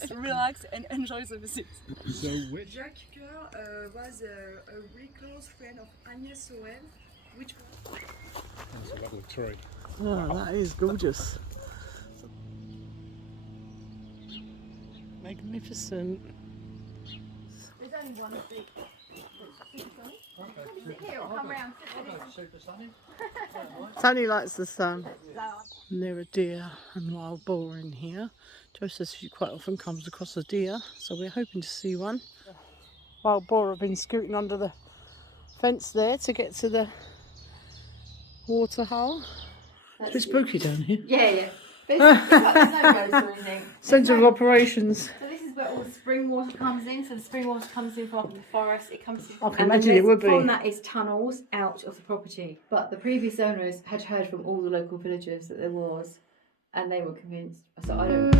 Just relax and enjoy the visit. So which? Jacques Coeur was a really close friend of Agnès Sorel, which was... That's a lovely tree. Oh, that is gorgeous. Magnificent. There's only one big. Sit here or come round. Super sunny. Tony likes the sun. And there are deer and wild boar in here. Jo says she quite often comes across a deer, so we're hoping to see one. Wild boar have been scooting under the fence there to get to the water hole. It's a bit spooky down here. Yeah. But it's like there's no ghosts or anything. Centre of operations. So this is where all the spring water comes in. So the spring water comes in from up in the forest. It comes in. I can imagine it would be. From that is tunnels out of the property. But the previous owners had heard from all the local villagers that there was, and they were convinced. So I don't.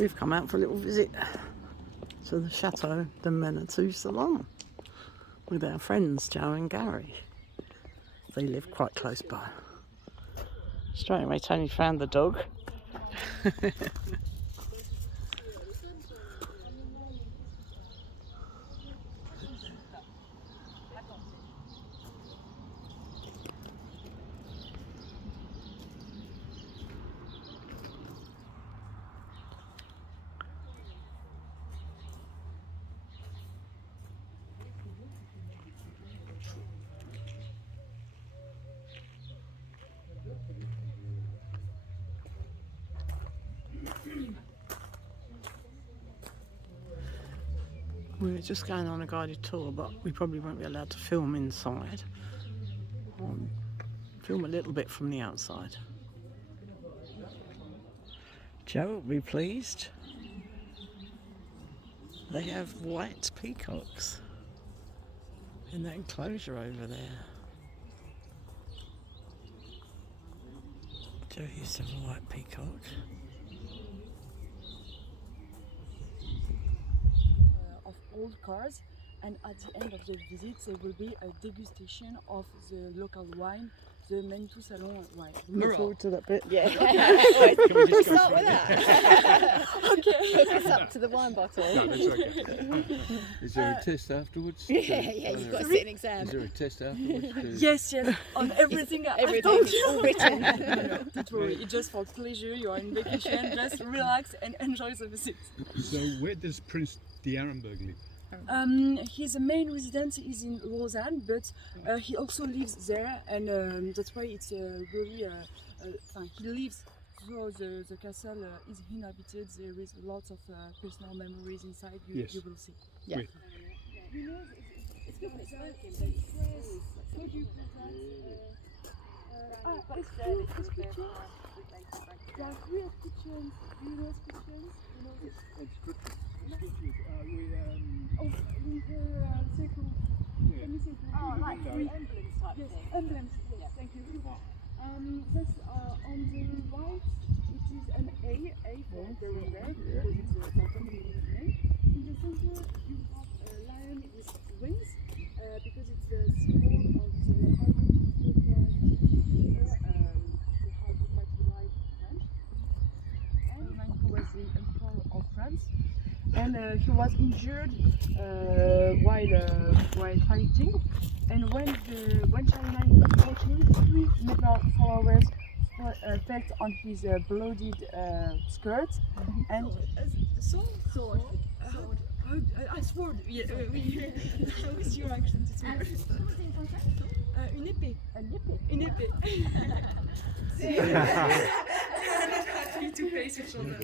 We've come out for a little visit to the Chateau De Menetou Salon with our friends Jo and Gary. They live quite close by. Straight away Tony found the dog. We're just going on a guided tour, but we probably won't be allowed to film inside. Film a little bit from the outside. Jo will be pleased. They have white peacocks in that enclosure over there. Jo used to have a white peacock. Of old cars, and at the end of the visit there will be a degustation of the local wine, the Menetou Salon wine. Look forward to that bit. Yeah. Can we just go Start through with it? that. Okay. Hook us up to the wine bottle. No, that's okay. Is there a test afterwards? Yeah, you've got to sit an Is exam. there a test afterwards? Yes, on everything I Everything told is you. all written. No, don't worry, it's just for pleasure, you are in vacation, just relax and enjoy the visit. So where does Prince d'Arenberg live? His main residence is in Lausanne, but he also lives there, and that's why it's really, he lives, so the castle is inhabited, there is lots of personal memories inside, you will see. Yeah. Wait. You know, it's good, it's working. How do you call that? It's kitchen. There are three kitchens. Do you know kitchens? You know this? Oh, with Scarecrow. Can you say that? Oh, like emblems type Yes, thing. emblems. Yes, thank you. That's on the right. It is an A for there, because it's a company name. In the center, you have a lion with wings, because it's the symbol of the Harvard Patriotic French. And who was the emperor of France. And he was injured while fighting, and when China approached him, 3 metal followers fell on his bloodied skirt, and sword. Sword. Yeah, how is your accent? Une épée. Une épée. To face each other.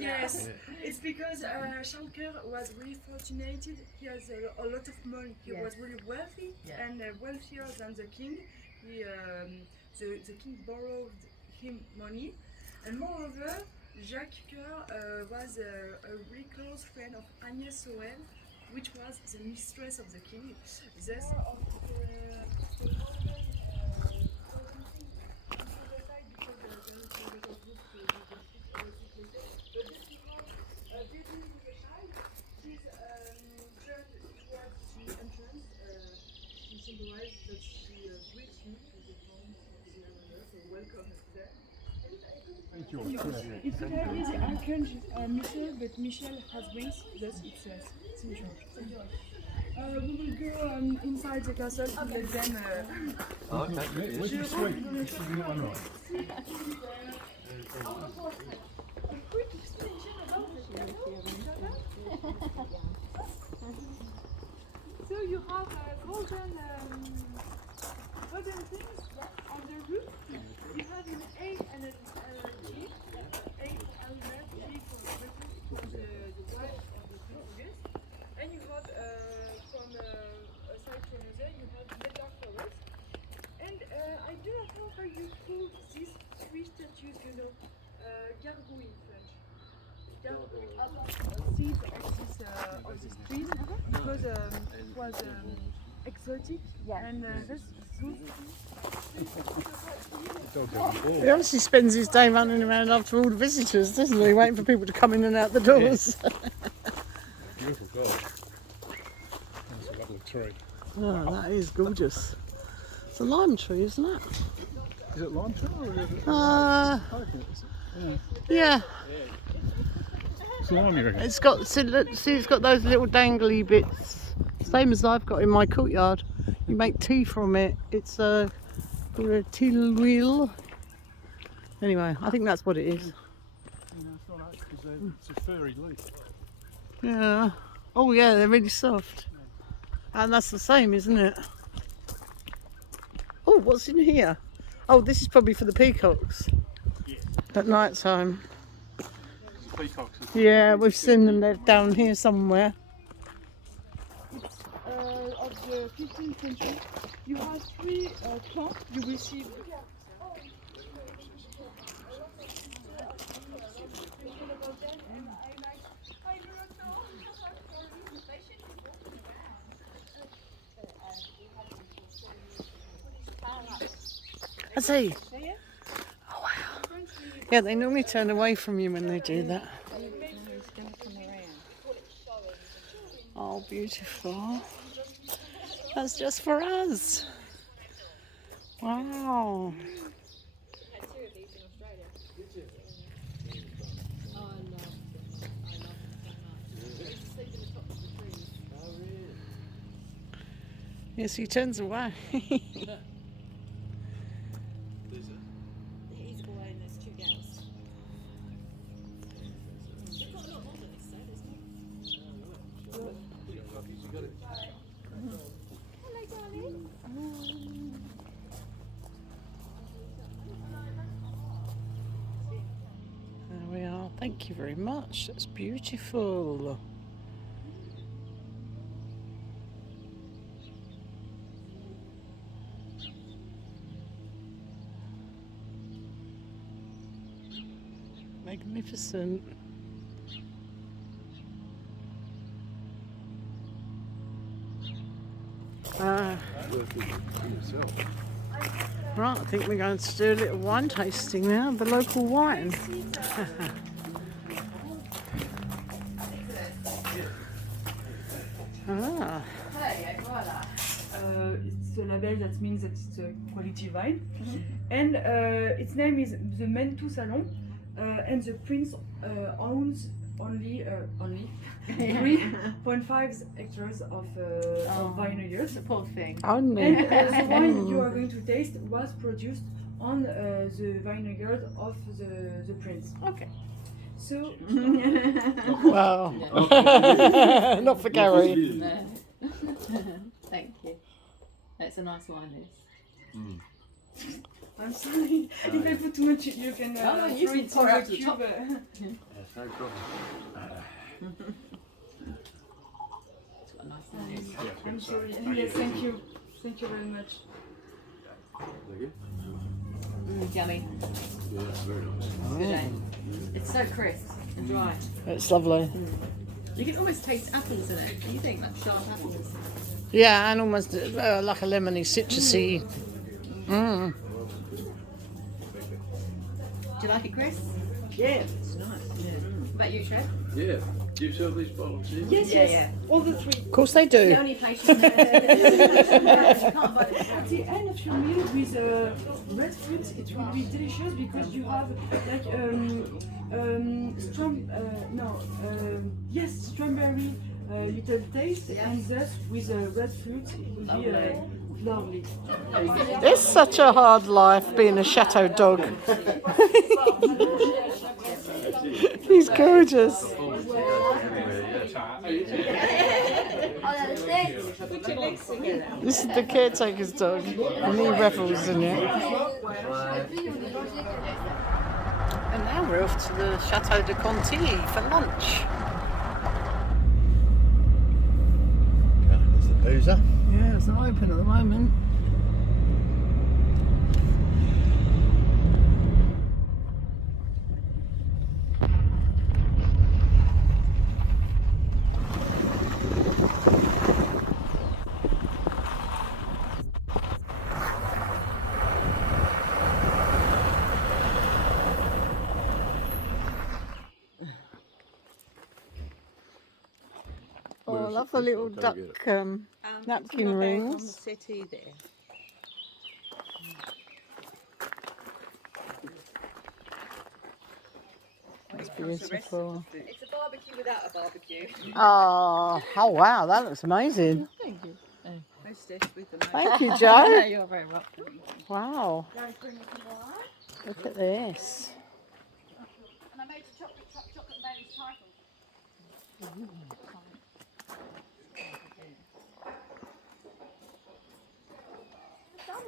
Yes, it's because Charles Coeur was really fortunate. He has a lot of money. He was really wealthy and wealthier than the king. The king borrowed him money, and moreover, Jacques Coeur was a really close friend of Agnès Sorel, which was the mistress of the king. Thus, of the symbolized that she greets you to the home of the owner, so welcome there. Thank you. It's very easy archangel Michel, but Michel has wings, thus it's Saint George. We will go inside the castle to let them. Okay. Where's the suite? This is the one, right? A quick extension about the chateau. So you have golden things on the roof. You have an A and a G. A for Albert, G for Patrick, the wife of the Prince. And you have from a side to another, you have metal flowers. And I do not know how you call these three statues, gargouilles in French. Seeds of these trees because it was exotic and this He obviously spends his day running around after all the visitors, doesn't he? Waiting for people to come in and out the doors. Beautiful God. That's a lovely tree. Oh, that is gorgeous. It's a lime tree, isn't it? Is it lime tree or is it? Uh, Yeah. yeah. It's lime, you reckon? It's got, see, it's got those little dangly bits. Same as I've got in my courtyard. You make tea from it. It's called a till wheel. Anyway, I think that's what it is. No, it's not because it's a furry leaf. Yeah. Oh yeah, they're really soft. And that's the same, isn't it? Oh, what's in here? Oh, this is probably for the peacocks. Yes. At night time. Peacocks. Yeah, we've seen them. They're down here somewhere. of the 15th century. You have three plants you receive. I see. Oh wow. Yeah, they normally turn away from you when they do that. Oh, beautiful. That's just for us. Wow. Yes, he turns away. There we are. Thank you very much. That's beautiful. Magnificent. Right, I think we're going to do a little wine tasting now, the local wine. Ah. It's a label that means that it's a quality wine. And its name is the Menetou Salon, and the prince owns only 3.5 hectares of vineyards. The poor thing. Only. And the wine you are going to taste was produced on the vineyard of the prince. Okay. So, Wow. Not for Gary. No. Thank you. It's a nice wine, this. I'm sorry, if I put too much, you can you throw can it pour in out the the cube. top. That's no problem. It's got a nice nose. I'm sorry. Yes, thank you. Thank you very much. Yummy. Yeah, that's very nice. Good, eh? It's so crisp and dry. It's lovely. You can almost taste apples in it. Do you think, like sharp apples? Yeah, and almost like a lemony, citrusy. Mm. Do you like it, Chris? Yeah, it's nice. Yeah. What about you, Trev? Yeah. Do you sell these bottles here? Yes, Yeah, yes. yeah. All the three. Of course they The do. only place you can you can't buy it. At the end of your meal with red fruit, it will be delicious because you have like strawberry little taste, and thus with red fruit it will be lovely. It's such a hard life being a chateau dog. He's gorgeous. This is the caretaker's dog, and he revels in it. And now we're off to the Chateau De Quantilly for lunch. There's the boozer. Yeah, it's not open at the moment. Oh, I love the little duck napkin rings. City there. That's beautiful. It's a barbecue without a barbecue. Oh wow, that looks amazing. Thank you. Hostess with the Thank you, Joe. You're very welcome. Wow. Look at this. And I made a chocolate Bailey's title. Or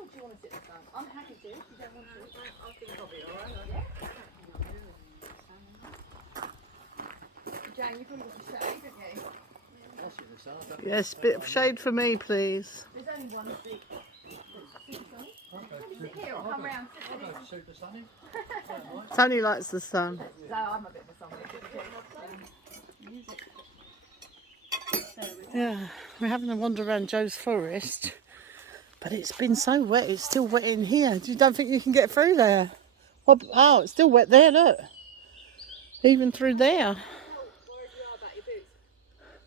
do you want to sit in the sun? I'm happy to. If you don't want to. I think I'll be alright. Jane, you probably got a shade, didn't you? Yes, bit of shade for me, please. There's only one big. Sit here or come round. Super sunny. Tony likes the sun. No, I'm a bit of a zombie. Yeah, we're having a wander around Joe's forest, but it's been so wet. It's still wet in here. You don't think you can get through there? Oh, it's still wet there. Look, even through there.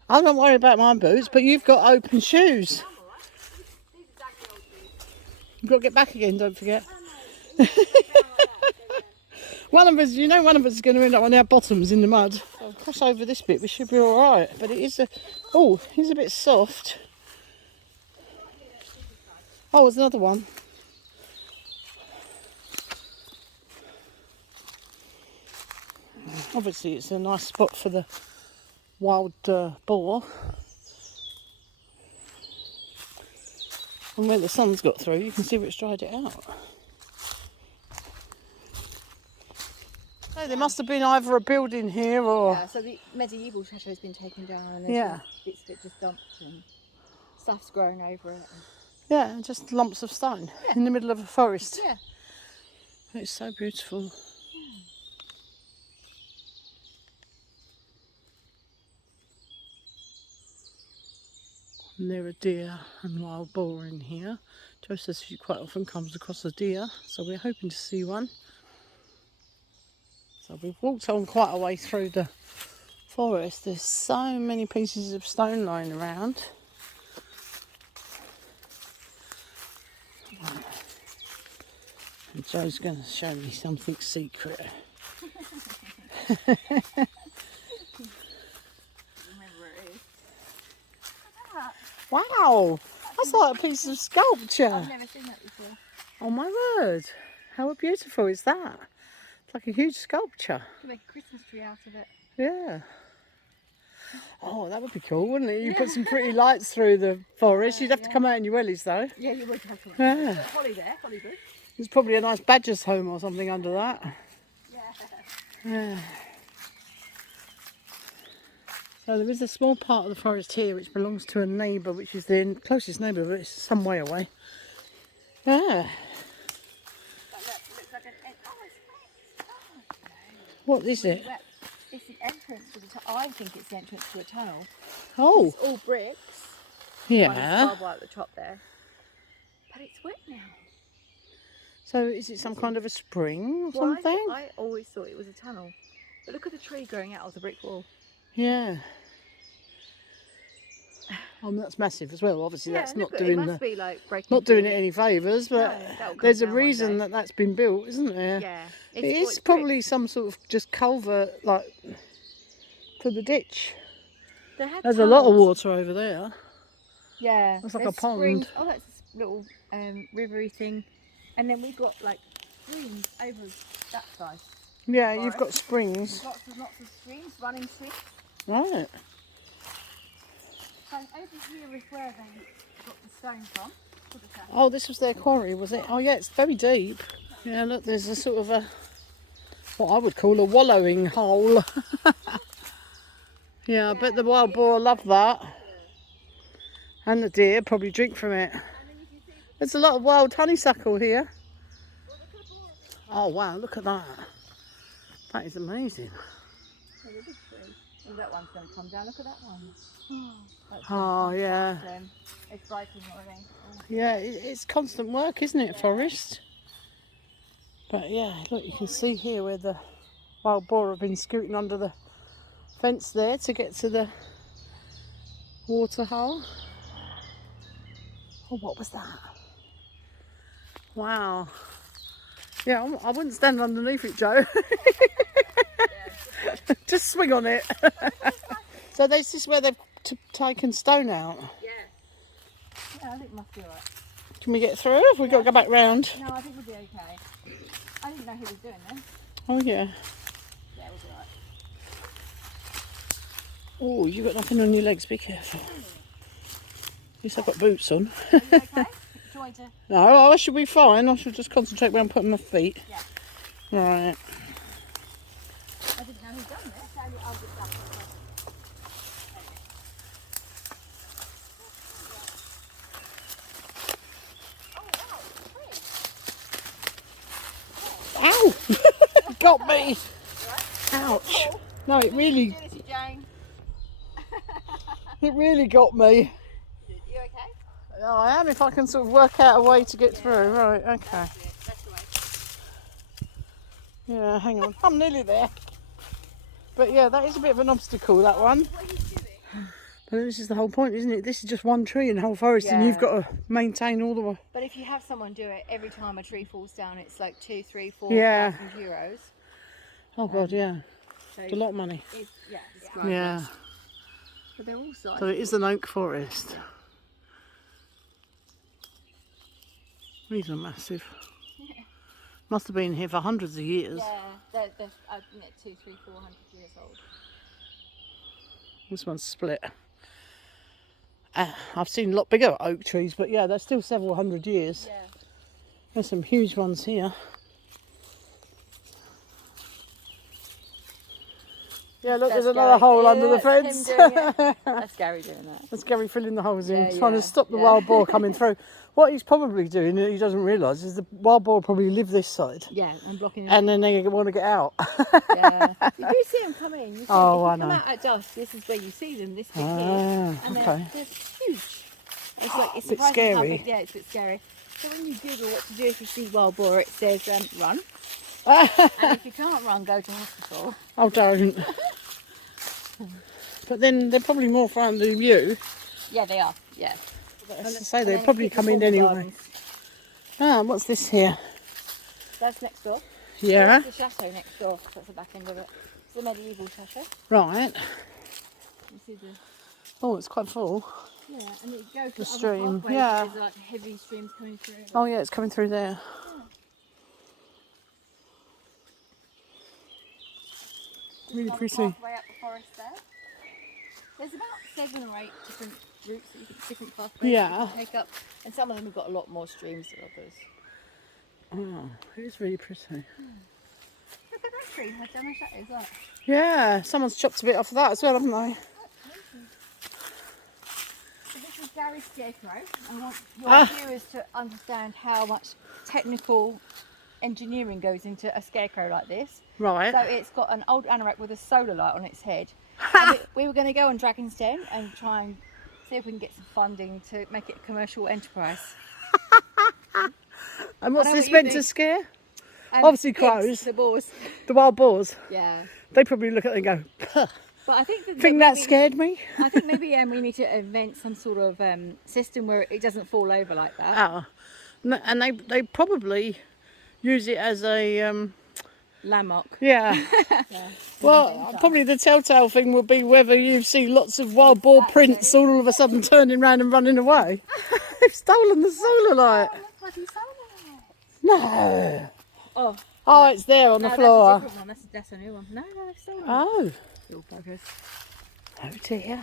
I don't worry about my boots, but you've got open shoes. You've got to get back again, don't forget. One of us is going to end up on our bottoms in the mud. So I'll cross over this bit, we should be alright. But it is it's a bit soft. Oh, there's another one. Obviously it's a nice spot for the wild boar. And where the sun's got through, you can see where it's dried it out. So there must have been either a building here or... Yeah, so the medieval chateau has been taken down and Yeah. bits of it just dumped and stuff's growing over it. Yeah, just lumps of stone in the middle of a forest. Yeah. It's so beautiful. And there are deer and wild boar in here. Joe says she quite often comes across a deer, so we're hoping to see one. So we've walked on quite a way through the forest. There's so many pieces of stone lying around. And Joe's going to show me something secret. Wow, that's like a piece of sculpture. I've never seen that before. Oh my word, how beautiful is that? It's like a huge sculpture. You can make a Christmas tree out of it. Yeah. Oh, that would be cool, wouldn't it? You put some pretty lights through the forest. You'd have to come out in your wellies though. Yeah, you would have to. Yeah. Holly there, Holly good. There's probably a nice badger's home or something under that. Yeah. So there is a small part of the forest here which belongs to a neighbour, which is the closest neighbour, but it's some way away. Yeah. That looks like an egg. Oh, it's What is it? Wet. It's the entrance to the I think it's the entrance to a tunnel. Oh, It's all bricks. yeah. Barbed wire at the top there. But it's wet now. So is it some kind of a spring or Well, something? I always thought it was a tunnel. But look at the tree growing out of the brick wall. Yeah. Oh, that's massive as well. Obviously, that's not It doing must be like breaking not doing through. it any favours, but No, that'll come there's a down one reason day. that that's been built, isn't there? Yeah. It is probably some sort of just culvert, like for the ditch. There's a lot of water over there. Yeah. It's like there's a pond. Springs. Oh, that's a little rivery thing. And then we've got like streams over that side. Yeah, you've got springs. Lots of streams, running streams. Right. So over here is where they got the stone from. Oh, this was their quarry, was it? Oh, yeah, it's very deep. Yeah, look, there's a sort of a, what I would call a wallowing hole. Yeah, I bet the wild boar love that. And the deer probably drink from it. There's a lot of wild honeysuckle here. Oh, wow, look at that. That is amazing. Oh, that one's going to come down. Look at that one. Oh, yeah. It's biting already. Yeah, it's constant work, isn't it, Forest? But yeah, look, you can see here where the wild boar have been scooting under the fence there to get to the water hole. Oh, what was that? Wow. Yeah, I wouldn't stand underneath it, Joe. Just swing on it. So this is where they've taken stone out. Yeah, I think it must be alright. Can we get through? Have we got to go back round? No, I think we'll be okay. I didn't know who was doing this. Oh, yeah. Yeah, we'll be alright. Oh, you've got nothing on your legs, be careful. At least I've got boots on. Are you okay? Do you want to... No, I should be fine. I should just concentrate where I'm putting my feet. Yeah. Right. I didn't know who'd done this. I'll get back. Ow! Got me! Ouch! No, it really got me. You okay? Oh, I am, if I can sort of work out a way to get through. Right, okay. That's the way. Yeah, hang on. I'm nearly there. But yeah, that is a bit of an obstacle, that one. But this is the whole point, isn't it? This is just one tree in the whole forest and you've got to maintain all the way. But if you have someone do it, every time a tree falls down, it's like 2, 3, 4 Yeah. thousand euros. Oh God, yeah. So It's a lot of money. it's, Yeah. But they're all sized. So it is an oak forest. These are massive. Must have been here for hundreds of years. Yeah, they're 2, 3, 400 years old. This one's split. I've seen a lot bigger oak trees, but yeah, they're still several hundred years. Yeah. There's some huge ones here. Yeah, look, there's another hole under the fence. That's Gary doing that. That's Gary filling the holes in, Yeah, trying to stop the wild boar coming through. What he's probably doing, that he doesn't realise, is the wild boar probably live this side. Yeah, I'm blocking him. And then they want to get out. Yeah. You do see them come in. You see Oh, I if you know. come out at dusk, this is where you see them, this bit here. Ah, And okay. they're huge. It's like, it's Bit surprising how scary. big, yeah, it's a bit scary. So when you Google what to do if you see wild boar, it says run. And if you can't run, go to hospital. Oh, don't. But then they're probably more frightened than you. Yeah, they are. Yeah. As I say, they'll probably come in anyway. Ah, what's this here? That's next door. Yeah. That's the chateau next door. That's the back end of it. It's the medieval chateau. Right. You see the... Oh, it's quite full. Yeah, and it goes The to stream, other pathways. yeah. There's like heavy streams coming through. Oh yeah, it's coming through there. Really Another pretty. pathway up the forest there. There's about 7 or 8 different routes that you can, different pathways Yeah. that you can take up, and some of them have got a lot more streams than others. Oh, it is really pretty. Look at that tree, has done a chateau as well. Yeah, someone's chopped a bit off of that as well, haven't they? So this is Gary's Scarecrow. I want your viewers to understand how much technical engineering goes into a scarecrow like this. Right. So it's got an old anorak with a solar light on its head. And we were going to go on Dragon's Den and try and see if we can get some funding to make it a commercial enterprise. And what's I know this what you meant to think. scare? Obviously Pigs, crows. the boars. The wild boars. Yeah. They probably look at it and go, "Puh." But I think Think that scared me? I think maybe we need to invent some sort of system where it doesn't fall over like that. Oh. And they probably use it as a, Landmark. yeah. Well, probably the telltale thing will be whether you see lots of wild boar prints all of a sudden turning around and running away. They've stolen the solar light. No. Oh. Oh, it's there on the No, floor. that's a different one. That's a new one. No, they've stolen it. Oh. Little buggers. Oh dear.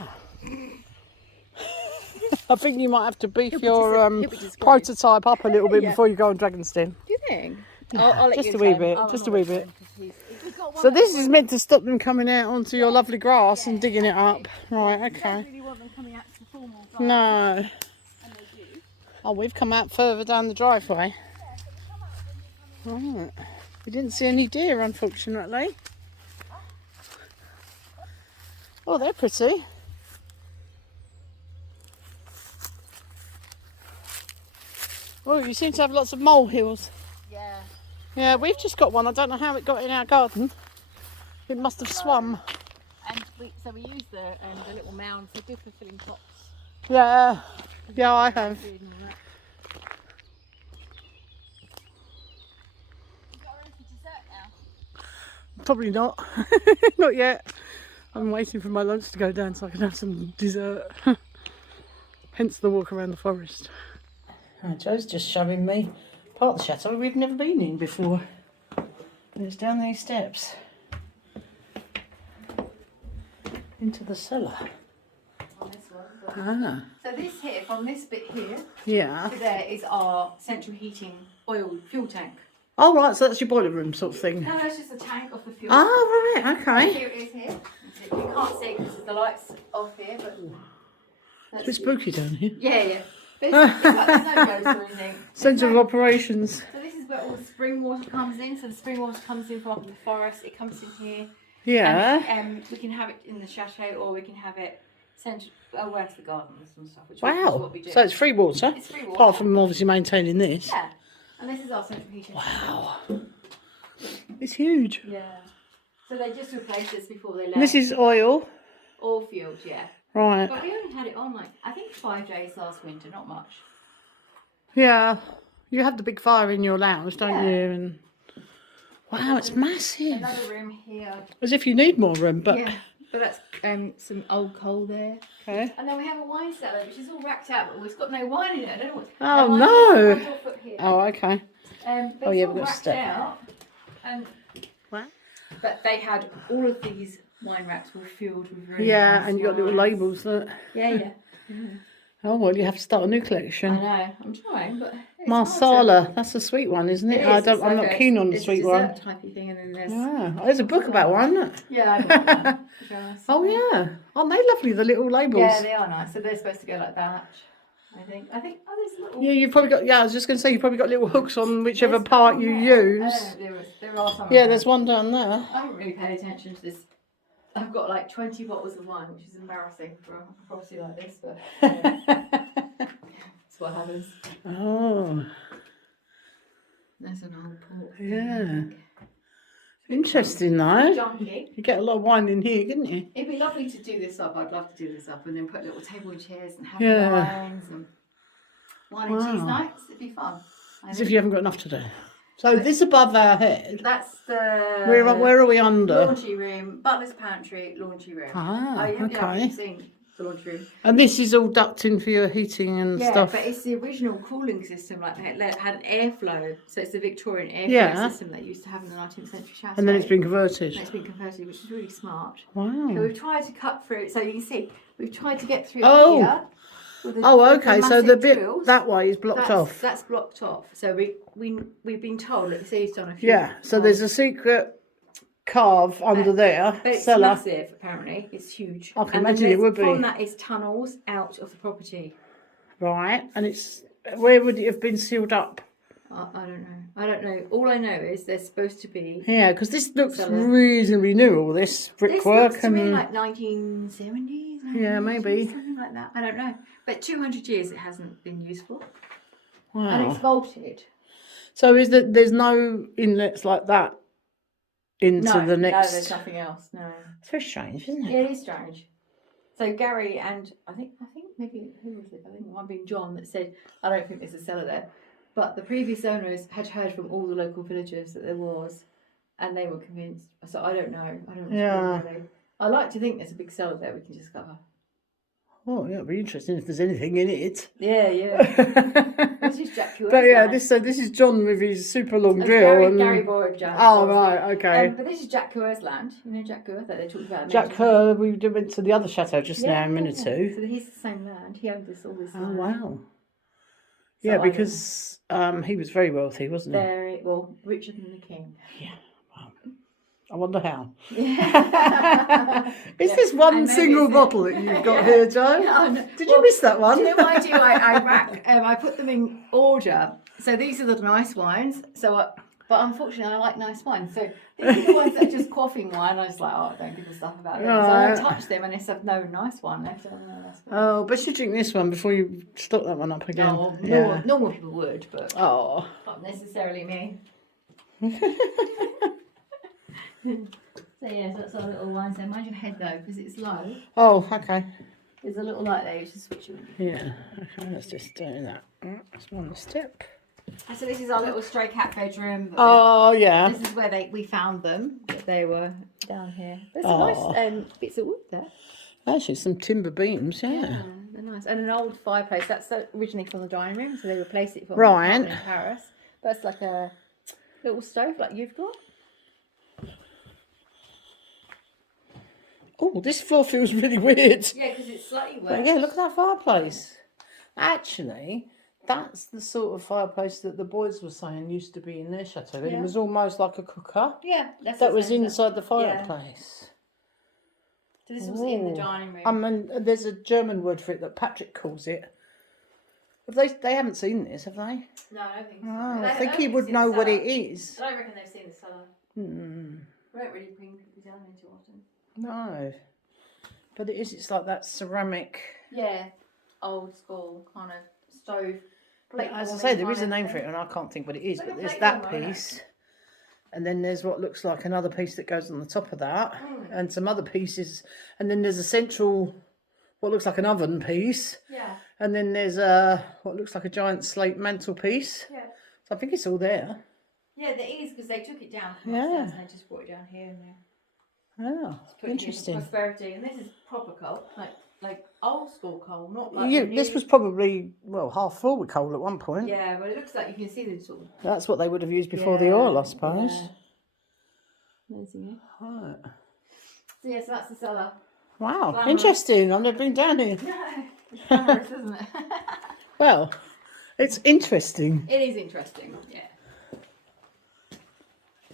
I think you might have to beef He'll be your disgraced. prototype up a little bit Yeah. before you go on Dragon's Den. Do you think? Yeah, I'll let just you a wee tell. bit, I'll just a not wee let bit. him 'cause we've got one So at this the is front. meant to stop them coming out onto your lovely grass and digging it up. Right, We don't okay. really want them coming out to the formal garden. No. And they do. Oh, we've come out further down the driveway. Right. We didn't see any deer, unfortunately. Oh, they're pretty. Oh, you seem to have lots of molehills. Yeah. Yeah, we've just got one. I don't know how it got in our garden. It must have swum. And we use the little mounds. They're good for filling pots. Yeah, yeah, I have. Food and all that. You got ready for dessert now? Probably not. Not yet. I'm waiting for my lunch to go down so I can have some dessert. Hence the walk around the forest. Joe's just showing me part of the chateau we've never been in before. And it's down these steps into the cellar. On this one. Ah, So this here, from this bit here yeah. to there, is our central heating oil fuel tank. Oh, right, so that's your boiler room sort of thing. No, that's just a tank of the fuel. Oh, right, okay. Here it is here. You can't see because the lights off here, but It's a bit spooky down here. yeah. There's no ghosts or anything. Centre of operations. So this is where all the spring water comes in. So the spring water comes in from up in the forest. It comes in here. Yeah. And we can have it in the chateau, or we can have it sent away to the gardens and stuff. Which is Wow. what we do. So it's free water, It's free water. apart from obviously maintaining this. Yeah. And this is our central heating. Wow. It's huge. Yeah. So they just replaced this before they left. And this is oil. all fueled, yeah. Right. But we only had it on like I think 5 days last winter, not much. Yeah. You have the big fire in your lounge, don't Yeah. you? And wow, it's massive. Another room here. As if you need more room, but Yeah. But that's some old coal there. okay. And then we have a wine cellar, which is all racked out, but it's got no wine in it. I don't know what. Oh, wine no. is 1 foot here. Oh, okay. But Oh, it's yeah, all we've got a racked step. out. And What? but they had all of these wine racks were filled with really Yeah, nice and you got little wines. labels that. Yeah. Oh well, you have to start a new I collection. know. I'm trying, but it's Marsala, hard that's a sweet one, isn't to- it? It I is, don't. it's I'm like not a- keen on the it's a sweet one. dessert typey thing, and then there's Yeah, there's a book about one. Isn't it? yeah. I got one. Nice. Oh yeah, aren't they lovely? The little labels. Yeah, they are nice. So they're supposed to go like that. I think. Oh, there's little. Yeah, you've probably got. Yeah, I was just going to say you've probably got little hooks on whichever There's part one you there. use. There are some. Yeah, of there's them. one down there. I haven't really paid attention to this. I've got like 20 bottles of wine, which is embarrassing for a property like this, but that's what happens. Oh, There's an old port. yeah. Interesting though. Junky. You get a lot of wine in here, couldn't you? It'd be lovely to do this up. I'd love to do this up and then put little table and chairs and have Yeah. wines and wine and cheese Wow. nights. It'd be fun. I As if think. you haven't got enough to do. So this above our head. That's the Where are we under? laundry room, butler's pantry, laundry room. Ah, Yeah, okay. you've seen the laundry room. And this is all ducked in for your heating and Yeah, stuff. but it's the original cooling system. Like it had an airflow, so it's the Victorian airflow Yeah. system they used to have in the 19th century chateau. And then it's been converted. And it's been converted, which is really smart. So Wow. we've tried to cut through. So you can see we've tried to get through Oh. here. With the, Oh, with okay. So massive the bit drills. that way is blocked that's, off. That's blocked off. So we've been told. Let's see, it's on a few. Yeah. So there's a secret carve under there. But it's Cellar. massive, apparently. It's huge. I can And then imagine it there's- would be. From that is tunnels out of the property. Right. And it's where would it have been sealed up? I don't know. I don't know. All I know is they're supposed to be. Yeah, because this looks Cellar. reasonably new, all this This brickwork. looks to me like 1970s. Yeah, 1980s, maybe. something like that. I don't know. But 200 years it hasn't been useful, and Wow. it's vaulted. So there's no inlets like that into the next... No, there's nothing else. No. It's very strange, isn't it? Yeah, it is strange. So Gary and I think maybe who was it? I think it might have been John that said, I don't think there's a cellar there, but the previous owners had heard from all the local villagers that there was, and they were convinced. So I don't know. I don't know. Yeah. Really. I like to think there's a big cellar there we can discover. Oh, yeah, it'd be interesting if there's anything in it. Yeah, yeah. This is Jack Hewitt. But yeah, this is John with his super long drill. Gary borrowed John. Oh, right, okay. But this is Jack Kerr's land. You know Jack Kerr that they talked about. Jack Kerr, we went to the other chateau just now in Menetou. So he's the same land. He owned all this Oh, land. wow. So Yeah, because he was very wealthy, wasn't he? Very well, richer than the king. Yeah. Wow. I wonder how. Yeah. Is this one single bottle that you've got here, Jo? Yeah, Did you miss that one? Do you know what I do? I put them in order. So these are the nice wines. But unfortunately, I like nice wines. So these are the ones that are just quaffing wine. I was like, oh, don't give a stuff about them. So I don't touch them unless I've no nice one left. Oh, but you drink this one before you stock that one up again. No, normal people would, but Oh. not necessarily me. So yeah, so that's our little wine. So mind your head though, because it's low. Oh, okay. There's a little light there. You should switch it. Yeah. Okay, let's just do that. That's one step. So this is our little stray cat bedroom. Oh, yeah. This is where we found them. That they were down here. There's Oh. some nice bits of wood there. Actually, some timber beams, yeah. They're nice. And an old fireplace. That's originally from the dining room, so they replaced it from Right. in Paris. That's like a little stove like you've got. Oh, this floor feels really weird. Yeah, because it's slightly But wet. yeah, look at that fireplace. Actually, that's the sort of fireplace that the boys were saying used to be in their chateau. And Yeah. it was almost like a cooker. Yeah, that's That the was same inside the stuff. Yeah. fireplace. So this was in the Ooh. dining room. I mean, there's a German word for it that Patrick calls it. Have they haven't seen this, have they? No, I don't think so. Oh, They- I think don't he they've would seen know the what cellar. it is. I don't reckon they've seen the cellar. Hmm. We don't really bring people down there too often. No. But it's like that ceramic. Yeah, old school kind of stove. plate As I warming say, there kind is a of name thing. for it, and I can't think what it is. Like But a there's plate that warmer, piece, and then there's what looks like another piece that goes on the top of that, and some other pieces, and then there's a central, what looks like an oven piece, Yeah, and then there's what looks like a giant slate mantelpiece. yeah. So I think it's all there. Yeah, there is, because they took it down from Yeah. upstairs and they just brought it down here and there. Oh, Put it here for interesting. prosperity. And this is proper coal, like old school coal, not like the This new- was probably half full with coal at one point. Yeah, but it looks like you can see the sort of. That's what they would have used before the oil, I suppose. Yeah. Amazing, eh? Right. So yeah, so that's the cellar. Wow, Glamorous. interesting. I've never been down here. It's glamorous, isn't it? Well, it's interesting. It is interesting, yeah.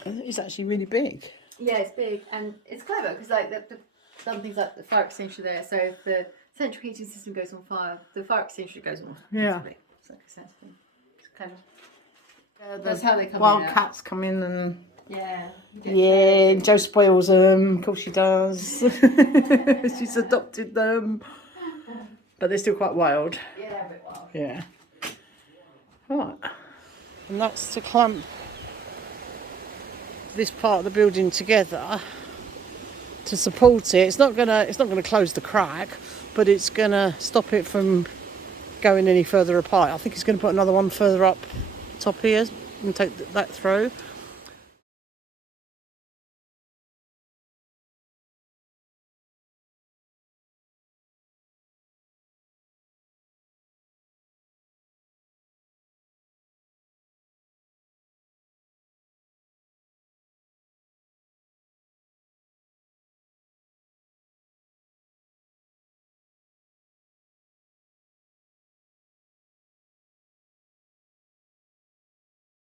It's actually really big. Yeah, it's big and it's clever because like some things like the fire extinguisher there. So if the central heating system goes on fire, the fire extinguisher goes on. Yeah. It's like a sense thing. It's clever. That's how they come Wild in. cats come in and Yeah. you get yeah, fairies. Jo spoils them. Of course she does. She's adopted them, but they're still quite wild. Yeah, they're a bit wild. Yeah. Right, and that's to clamp this part of the building together to support it. It's not gonna close the crack, but it's gonna stop it from going any further apart. I think it's gonna put another one further up top here and take that through.